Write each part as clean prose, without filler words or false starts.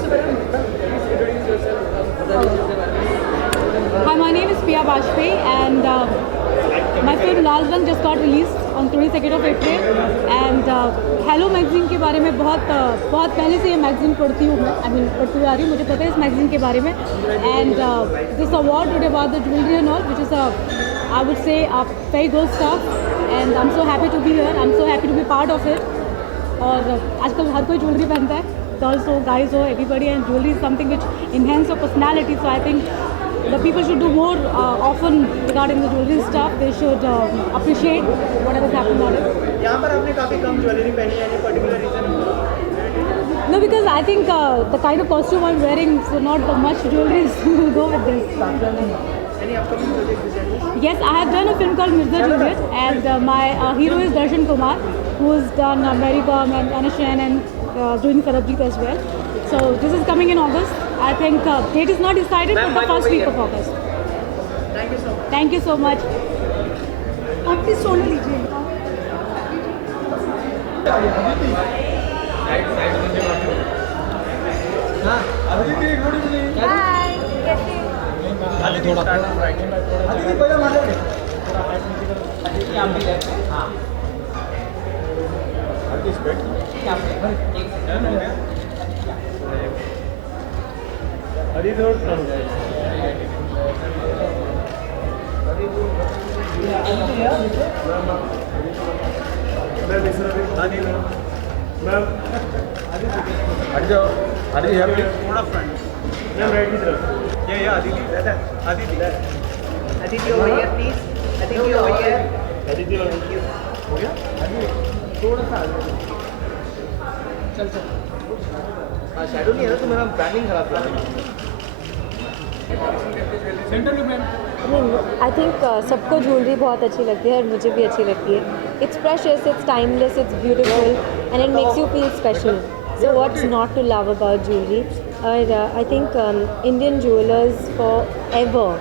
Hi, my name is Priya Bajpayee, and my film Lal Rang just got released on 22nd of April. And hello magazine के बारे में बहुत पहले से ये मैगज़ीन पढ़ती हूँ मैं, पढ़ती हुई आ रही हूँ, मुझे पता है इस मैगज़ीन के बारे में. And this award today about the jewelry and all, which is I would say very good stuff. And I'm so happy to be here. I'm so happy to be part of it. और आजकल हर कोई jewellery पहनता है, girls हो, guys हो, everybody, and jewellery is something which enhance your personality. So I think the people should do more often regarding the jewelry stuff. They should appreciate whatever is happening on it. यहाँ पर आपने काफ़ी कम jewellery पहनी है, any particular reason? No, because I think the kind of costume I'm wearing, so not much jewelry will go with this. Any upcoming project recently? Yes, I have done a film called Mirza Juliet, and my hero is Darshan Kumar, who's done Mary Kom and Anna Shen and doing Sarabjit as well. So this is coming in August. I think date is not decided, but the first week of August. Thank you so much. Thank you so much. आप please सोने लीजिए. Aditi over here, please. Aditi over here. Aditi over here. हो गया? थोड़ा सा चल हाँ shadow नहीं है ना तो मेरा ब्रांडिंग खराब कर आई थिंक सबको ज्वेलरी बहुत अच्छी लगती है और मुझे भी अच्छी लगती है. It's precious, it's timeless, it's beautiful and it makes you feel special. So what's not to love about jewellery. और I think Indian jewellers forever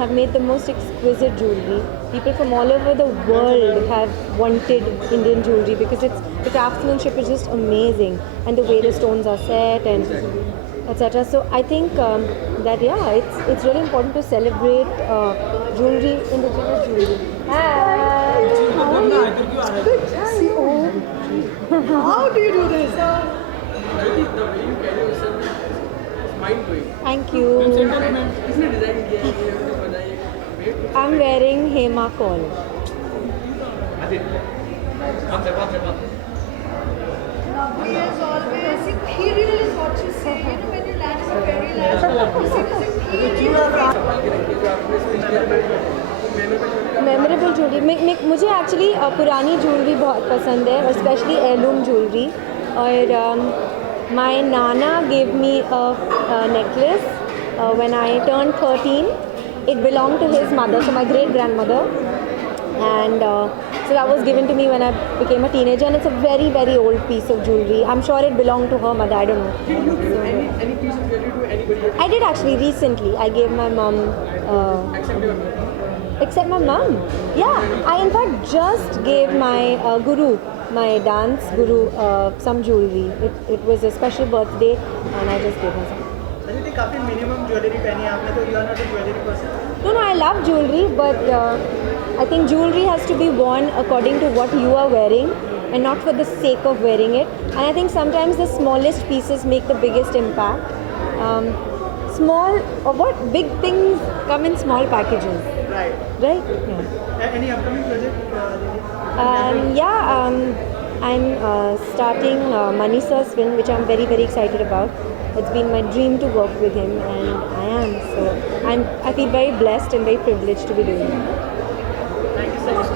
have made the most exquisite jewelry. People from all over the world have wanted Indian jewelry because the craftsmanship is just amazing, and the way the stones are set and etc. So I think that it's really important to celebrate jewelry, indigenous jewelry. How do you do this? Thank you. I'm wearing Hema Kaul. He is always, he really is what you say. You know, when you land in a very memorable jewellery मुझे actually पुरानी jewellery बहुत पसंद है, और specially हेirloom jewellery. और my nana gave me a necklace when I turned 13. It belonged to his mother, so my great grandmother, and so that was given to me when I became a teenager, and it's a very very old piece of jewelry. I'm sure it belonged to her mother, I don't know. Did you give any piece of jewelry to anybody? I did actually recently. I gave my mom except my mom. Yeah, I in fact just gave my guru, my dance guru, some jewelry. It was a special birthday and I just gave her some. Aditi, काफी minimum jewelry पहनी है आपने, तो you are not a jewelry person? No, I love jewelry, but I think jewelry has to be worn according to what you are wearing and not for the sake of wearing it. And I think sometimes the smallest pieces make the biggest impact. Big things come in small packages. Right. Right? Yeah. Any upcoming project? I'm starting Manisha's film, which I'm very very excited about. It's been my dream to work with him, and I am. So I feel very blessed and very privileged to be doing it. Thank you so much.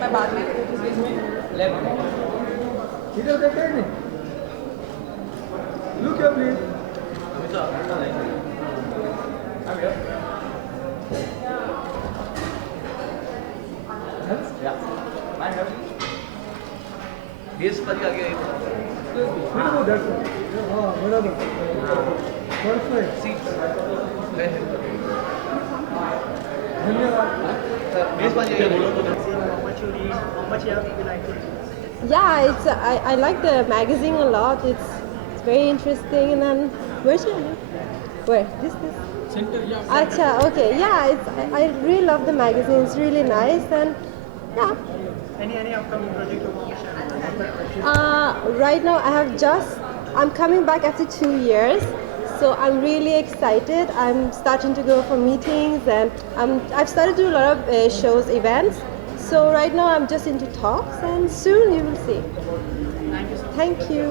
मैं बाद में Look here, please. Yeah. Base पर ही आ गया seats base पर ही Yeah, I like the magazine a lot. It's very interesting. And then where should I look? Where? This. Center, yeah. Acha, okay. Yeah, I really love the magazine. It's really nice and yeah. Any upcoming project you want to share? Right now I'm coming back after 2 years. So I'm really excited. I'm starting to go for meetings and I've started to do a lot of shows, events. So right now I'm just into talks and soon you will see. Thank you. Thank you.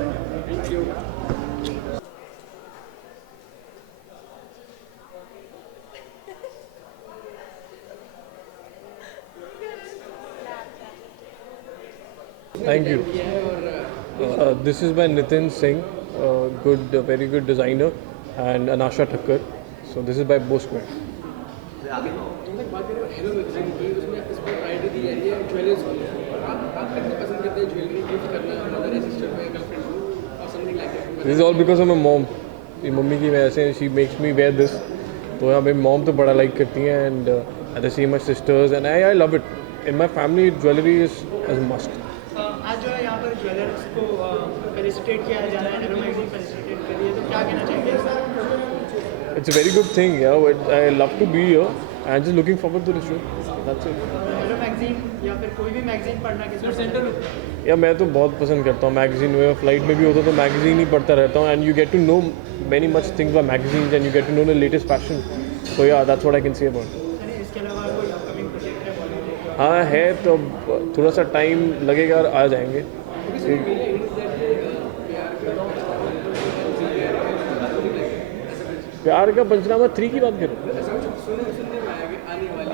Thank you. This is by Nitin Singh, very good designer, and Anasha Thakkar. So this is by Bo Square. This is all because of my mom. मेरी mummy की वजह से she makes me wear this. तो यहाँ मेरी mom तो बड़ा like करती हैं and at the same my sisters and I love it. In my family jewelry is a must. आज जो है यहाँ पर ज्वेलर्स को फेलिसिटेट किया जा रहा है, हेलो मैगजीन फेलिसिटेट कर रही है, तो क्या कहना चाहेंगे? It's a very good thing, yeah. I love to be here and just looking forward to the show. That's it. Hello magazine या फिर कोई भी मैगजीन पढ़ना किसी सेंटर या मैं तो बहुत पसंद करता हूँ मैगजीन में फ्लाइट में भी होता तो मैगजीन ही पढ़ता रहता हूँ and you get to know many much things by magazines and you get to know the latest fashion so yeah that's what I can say about इसके अलावा कोई अपकमिंग प्रोजेक्ट है बॉलीवुड में? हाँ है तो थोड़ा सा टाइम लगेगा और आ जाएंगे प्यार का पंचनामा 3 की बात करो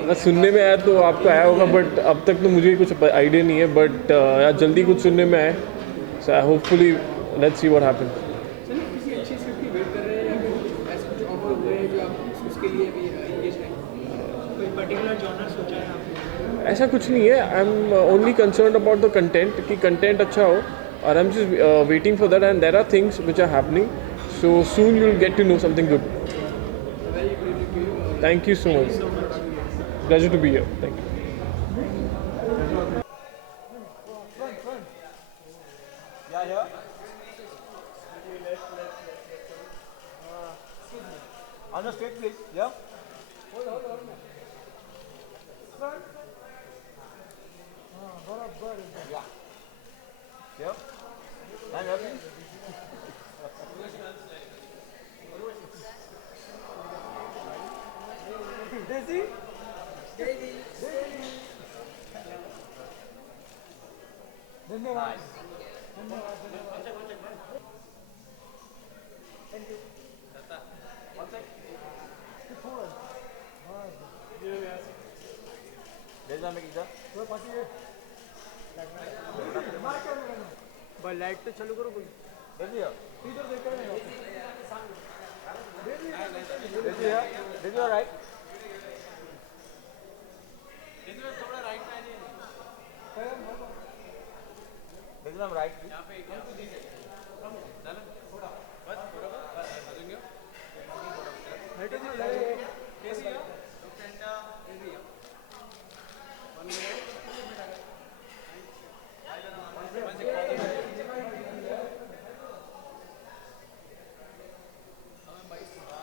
अगर सुनने में आया तो आपको आया होगा बट अब तक तो मुझे कुछ आइडिया नहीं है बट यार जल्दी कुछ सुनने में आए so hopefully let's see what happens किसी अच्छी स्क्रिप्ट की वेट कर रहे हैं या कुछ ऐसे कुछ ऑफर हुए हैं जो आप उसके लिए भी एंगेज हैं? कोई पर्टिकुलर जॉनर सोचा है आपने? ऐसा कुछ नहीं है I am only concern about the content कि कंटेंट अच्छा हो और I am just waiting for that and there are things which are happening so soon you will get to know something good thank you so much pleasure to be here thank you On the straight, please. Yeah. Yeah. Yeah. Line up, please. Daisy. धन्यवाद भाई light तो चालू करो कोई इधर देखो right थोड़ा right में देखना राइट यहाँ पे थोड़ा बस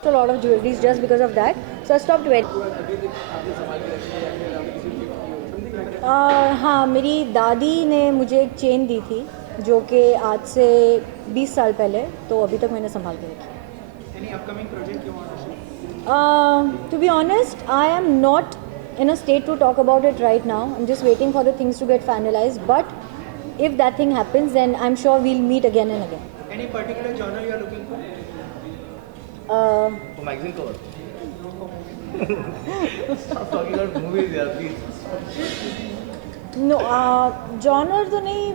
A lot of jewelries just because of that, so I stopped wearing. हाँ, मेरी दादी ने मुझे एक चेन दी थी जो कि आज से 20 साल पहले, तो अभी तक मैंने संभाल के रखी है। Any upcoming project you want to share? To be honest, I am not in a state to talk about it right now. I'm just waiting for the things to get finalized. But if that thing happens, then I'm sure we'll meet again and again. Any particular genre you are looking for? For magazine cover. Stop talking about movies, yeah, please. No, genre तो नहीं.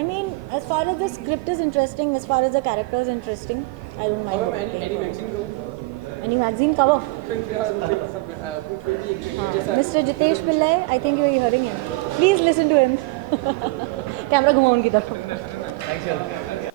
I mean, as far as the script is interesting, as far as the character is interesting, I don't mind. Any magazine cover? Mr. Jitesh Pillai, I think you are hearing him. Please listen to him. Camera घुमाओ उनकी तरफ. Thanks, Shalvi.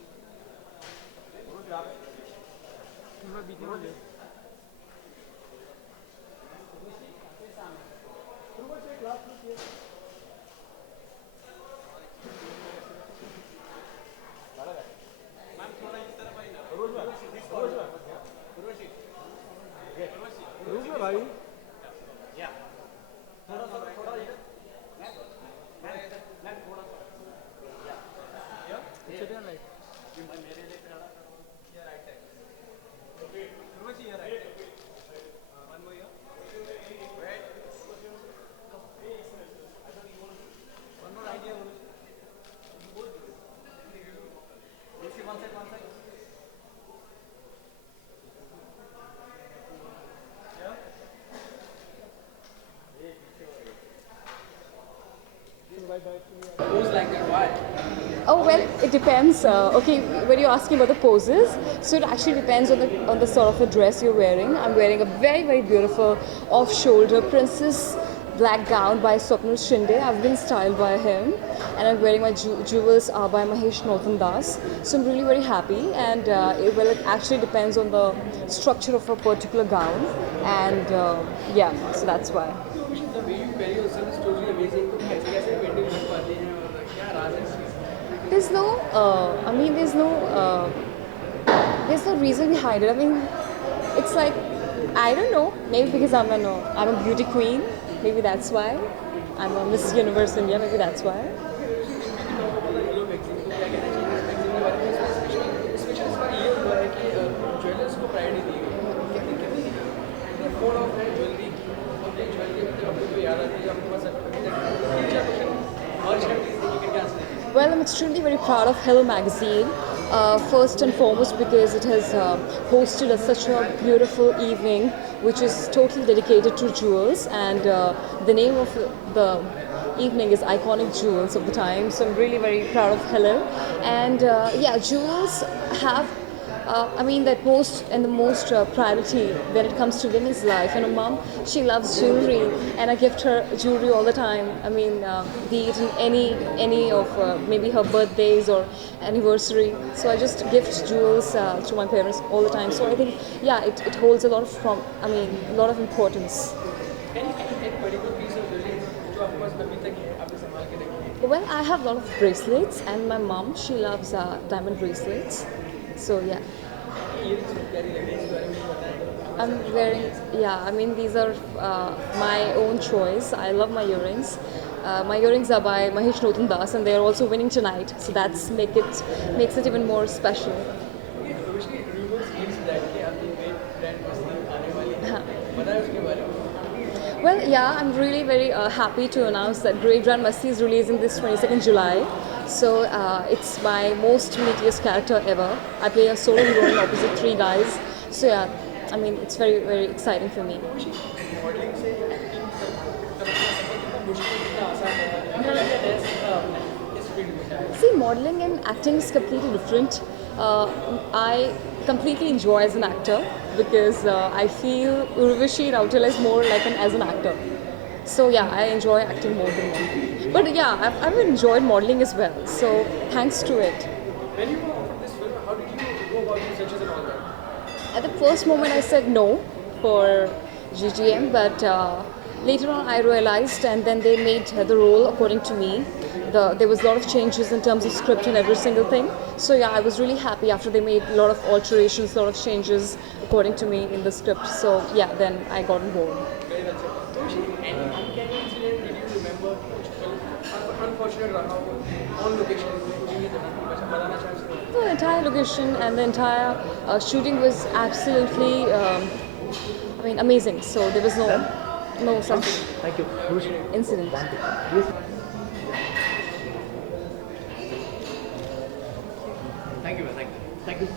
Pose like that, why? Oh well, it depends. Okay, when you're asking about the poses, so it actually depends on the sort of a dress you're wearing. I'm wearing a very beautiful off-shoulder princess black gown by Swapnil Shinde. I've been styled by him, and I'm wearing my jewels by Mahesh Naughton Das. So I'm really very happy, and it actually depends on the structure of a particular gown, and yeah, so that's why. The way you carry yourself is totally amazing. कैसे कैसे painting कर पाती हैं और क्या राज है इसकी? There's no, I mean, there's no reason behind it. I mean, it's like, I don't know. Maybe because I'm a beauty queen. Maybe that's why. I'm a Miss Universe India. Maybe that's why. Hello magazine को क्या कहना चाहिए इस magazine के बारे में special इसका ये हुआ है कि ज्वेलर्स को प्रायोरिटी दी गई है कितनी फोन ऑफ है ज्वेलरी अपनी ज्वेलरी आपको याद आती है आपके पास और Well, I'm extremely very proud of Hello Magazine. First and foremost because it has hosted such a beautiful evening, which is totally dedicated to jewels, and the name of the evening is Iconic Jewels of the Time. So I'm really very proud of Hello, and yeah, jewels have. I mean that the most priority when it comes to women's life. And a mom, she loves jewelry, and I gift her jewelry all the time. I mean, be it in any of maybe her birthdays or anniversary. So I just gift jewels to my parents all the time. So I think, yeah, it holds a lot of importance. any particular piece of jewelry जो आपके पास अभी तक है आपने संभाल के रखी है? Well, I have a lot of bracelets, and my mom, she loves diamond bracelets. So yeah. ये प्यारी लग रही है, इस बारे में बताएं। I'm wearing, yeah, I mean, these are my own choice. I love my earrings. My earrings are by Mahesh Naughton Das, and they are also winning tonight. So that's makes it even more special. Roshni rumours heats that कि आपकी नई brand मस्ती आने वाली है, बताएं उसके बारे में। Well, yeah, I'm really very happy to announce that Great Grand Masti is releasing this 22nd July. So it's my most meatiest character ever. I play a solo role opposite 3 guys. So yeah, I mean, it's very exciting for me. Modelling से acting करना कितना मुश्किल कितना आसान है क्या लगता है इस फील्ड में? See, modeling and acting is completely different. I completely enjoy as an actor because I feel Urvashi Rautela is more like as an actor. So yeah, I enjoy acting more than modeling. But yeah, I've enjoyed modeling as well. So thanks to it. When you were offered this film, how did you go about the researches and all that? At the first moment, I said no for GGM, but later on I realized, and then they made the role according to me. There was a lot of changes in terms of script and every single thing. So yeah, I was really happy after they made a lot of alterations, a lot of changes according to me in the script. So yeah, then I got on board. Very well said. So, any uncanny incident did you remember which felt unfortunate रहा हो on location? कुछ भी बताना चाहें उसके बारे में? The entire location and the entire shooting was absolutely, amazing. So there was no such Thank you. incident. Thank you.